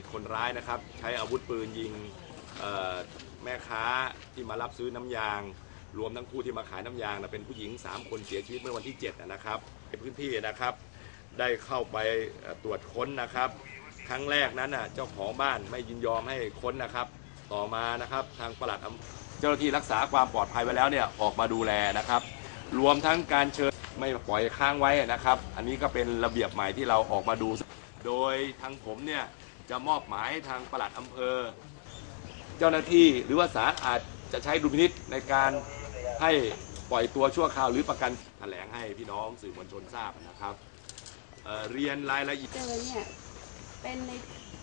ตุคนร้ายนะครับ ใช้อาวุธปืนยิงแม่ค้าที่มารับซื้อน้ำยาง รวมทั้งผู้ที่มาขายน้ำยางนะเป็นผู้หญิง 3 คนเสียชีวิตเมื่อวันที่ 7 นะครับในพื้นที่นะครับ ได้เข้าไปตรวจค้นนะครับ ครั้งแรกนั้นนะเจ้าของบ้านไม่ยินยอมให้ค้นนะครับ ต่อมานะครับทางปลัดเจ้าหน้าที่รักษาความปลอดภัยไว้แล้วเนี่ยออกมาดูแลนะครับ รวมทั้งการเชิญไม่ปล่อยค้างไว้นะครับ อันนี้ก็เป็นระเบียบใหม่ที่เราออกมาดู โดยทางผมเนี่ย จะมอบหมายให้ทางปลัดอำเภอ เจ้าหน้าที่หรือว่าศาลอาจจะใช้ดุลพินิษในการให้ปล่อยตัวชั่วคราวหรือประกันแถลงให้พี่น้องสื่อมวลชนทราบนะครับเอ่อเรียนรายละเอียดเจอเนี่ยเป็นใน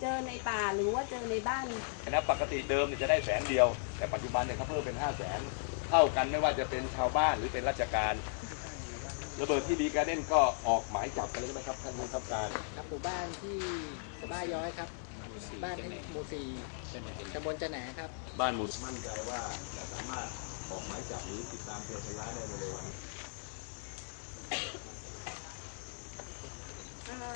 เจอในป่าหรือว่าเจอในบ้านนะปกติเดิมเนี่ยจะได้แสนเดียว แต่ปัจจุบันเนี่ยเขาเพิ่มเป็นห้าแสนเท่ากันไม่ว่าจะเป็นชาวบ้านหรือเป็นราชการระเบิดที่ดีการ์เด้นก็ออกหมายจับกันเลยใช่ไหมครับท่านผู้บังคับการครับหมู่บ้านที่สบ้าย้อยครับ บ้านที่หมู่สี่ตำบลจะแหนครับ บ้านหมุดมั่นใจว่าจะสามารถออกหมายจับหรือติดตามตัวคนร้ายได้ในเร็ววันนี้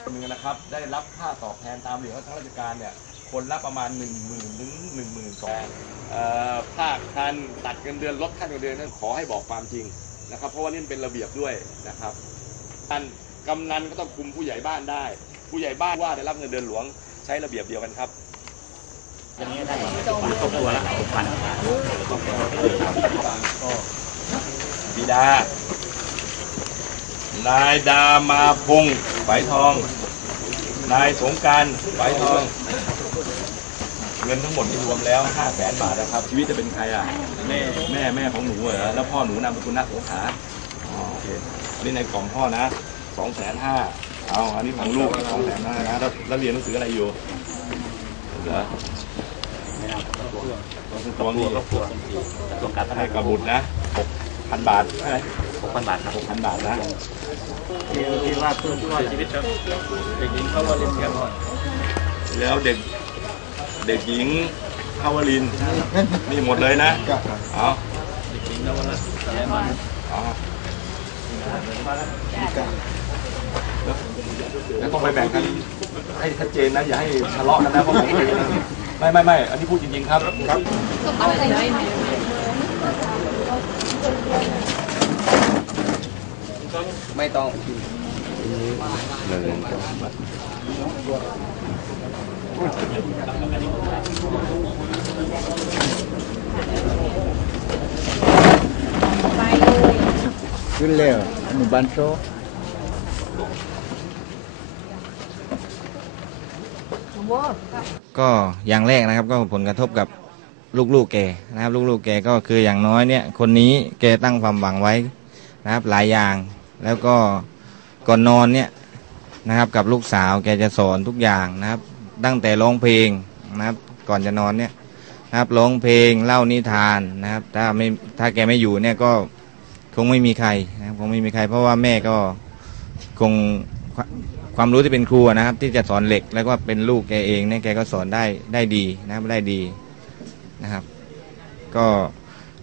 คนหนึ่งนะครับได้รับค่าตอบแทนตามเหลืองทั้งราชการเนี่ยคนละประมาณ 1 0,000ถึง1 2 0 0 0ภาคทันตัดเงินเดือนลดค่าเงินเดือนนั้นขอให้บอกความจริงนะครับ เพราะว่านี่เป็นระเบียบด้วยนะครับท่านกำนันก็ต้องคุมผู้ใหญ่บ้านได้ ผู้ใหญ่บ้านว่าได้รับเงินเดือนหลวง ใช้ระเบียบเดียวกันครับบิดา นายดามาพงศ์ไฝทอง นายสงกรารไฝทอง เงินทั้งหมดที่รวมแล้ว5 0 0แสนบาทนะครับ ชีวิตจะเป็นใครอะ แม่แม่แม่ของหนูเหรอ แล้วพ่อหนูนามสกุลนักโอขาอ๋อโอเคอันนี้ในกล่องพ่อนะสองแสนห้า เอาอันนี้ของลูกสองแสนห้านะแล้วแล้วเรียนหนังสืออะไรอยู่เหรอตัวนี้ตัวการให้กับบุตรนะหกพันบาทใช่ไหมหกพันบาทครับหกพันบาทนะที่ว่าเพื่อนรอดชีวิตครับเด็กหญิงเขาว่าเรียนเพียงก่อนแล้วเด็กเด็กหญิงภาวรินทร์นี่หมดเลยนะเอาเด็กหญิงนวรัตน์สายมันเอา แล้วต้องไปแบ่งกันให้ชัดเจนนะอย่าให้ทะเลาะกันนะเพราะผมไม่ไม่ไม่อันนี้พูดจริงๆครับครับไม่ต้องขึ้นแล้วหมู่บ้านโซ ก็อย่างแรกนะครับก็ผลกระทบกับลูกๆแกนะครับลูกๆแกก็คืออย่างน้อยเนี่ยคนนี้แกตั้งความหวังไว้นะครับหลายอย่างแล้วก็ก่อนนอนเนี่ยนะครับกับลูกสาวแกจะสอนทุกอย่างนะครับ ตั้งแต่ร้องเพลงนะครับก่อนจะนอนเนี่ยนะครับร้องเพลงเล่านิทานนะครับถ้าไม่ถ้าแกไม่อยู่เนี่ยก็คงไม่มีใครนะครับคงไม่มีใคร เพราะว่าแม่ก็คง ความรู้ที่เป็นครูนะครับ ที่จะสอนเหล็กแล้วก็เป็นลูกแกเองเนี่ยแกก็สอนได้ได้ดีนะครับได้ดีนะครับ ก็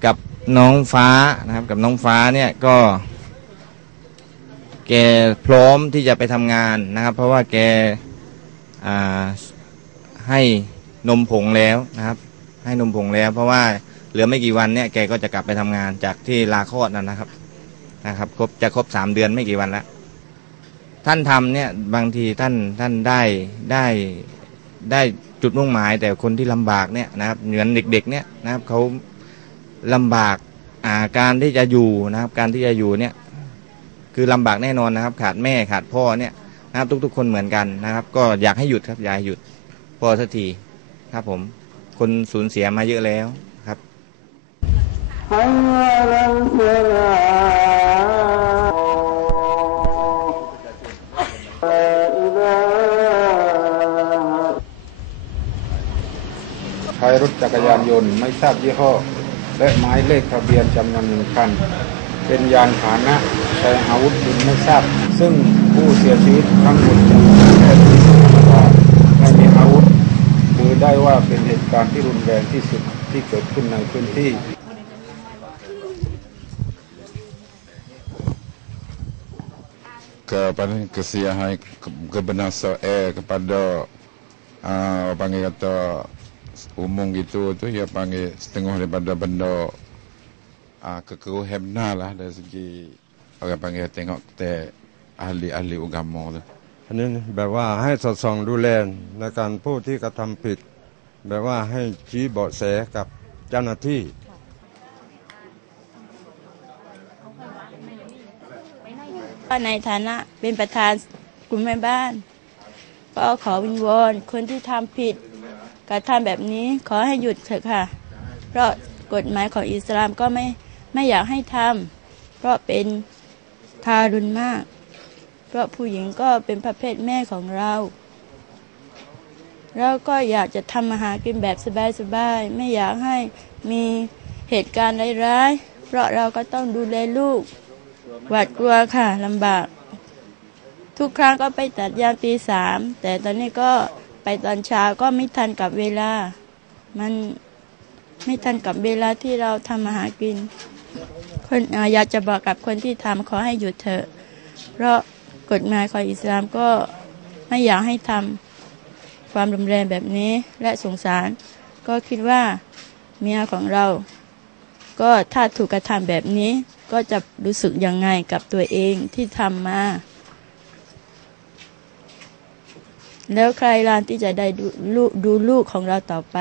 กับน้องฟ้านะครับ กับน้องฟ้าเนี่ยก็ แกพร้อมที่จะไปทำงานนะครับ เพราะว่าแกาให้นมผงแล้วนะครับ ให้นมผงแล้ว เพราะว่าเหลือไม่กี่วันเนี่ยแกก็จะกลับไปทำงานจากที่ลาคลอดนั่นนะครับนะครับ ครบจะครบสามเดือนไม่กี่วันแล้ว ท่านทำเนี่ยบางทีท่านท่านได้ได้ได้จุดมุ่งหมาย แต่คนที่ลำบากเนี่ยนะครับเหมือนเด็กๆเนี่ยนะครับเขาลำบากอาการที่จะอยู่นะครับ การที่จะอยู่เนี่ยคือลำบากแน่นอนนะครับ ขาดแม่ขาดพ่อเนี่ยนะครับ ทุก ๆ คนเหมือนกันนะครับ ก็อยากให้หยุดครับอยากให้หยุดพอสักทีครับผม คนสูญเสียมาเยอะแล้วครับ ใช้รถจักรยานยนต์ไม่ทราบยี่ห้อ และหมายเลขทะเบียนจำนวนหนึ่งคัน เป็นยานพาหนะใช้อาวุธปืนไม่ทราบ ซึ่งผู้เสียชีวิตทั้งหมดจะเป็นแค่ผู้ธรรมดาไม่มีอาวุธถือได้ว่าเป็นเหตุการณ์ที่รุนแรงที่สุดที่เกิดขึ้นในพื้นที่ kepada kesiahan kebenaran soal kepada uh, orang panggil kata umum gitu tu dia panggil setengah daripada benda uh, kekeruhan benar lah dari segi orang panggil tengok kita ahli-ahli agama tu. อันนี้แบบว่าให้สอดส่องดูแลในการผู้ที่กระทำผิด แบบว่าให้ชี้เบาะแสกับเจ้าหน้าที่ ในฐานะเป็นประธานกลุ่มแม่บ้าน ก็ขอวิงวอนคนที่ทำผิดการทำแบบนี้ขอให้หยุดเถอะค่ะ เพราะกฎหมายของอิสลามก็ไม่ไม่อยากให้ทำเพราะเป็นทารุณมาก เพราะผู้หญิงก็เป็นประเภทแม่ของเราเราก็อยากจะทำมาหากินแบบสบายๆไม่อยากให้มีเหตุการณ์ร้ายๆเพราะเราก็ต้องดูแลลูก หวาดกลัวค่ะลำบาก ทุกครั้งก็ไปตัดยามตีสามแต่ตอนนี้ก็ไปตอนเช้าก็ไม่ทันกับเวลา มันไม่ทันกับเวลาที่เราทำมาหากิน คนอยากจะบอกกับคนที่ทำขอให้หยุดเถอะ เพราะกฎหมายของอิสลามก็ไม่อยากให้ทำความรุนแรงแบบนี้และสงสาร ก็คิดว่าเมียของเรา ก็ถ้าถูกกระทำแบบนี้ ก็จะรู้สึกยังไงกับตัวเองที่ทำมา แล้วใครล่ะที่จะได้ดูลูกดูลูกของเราต่อไป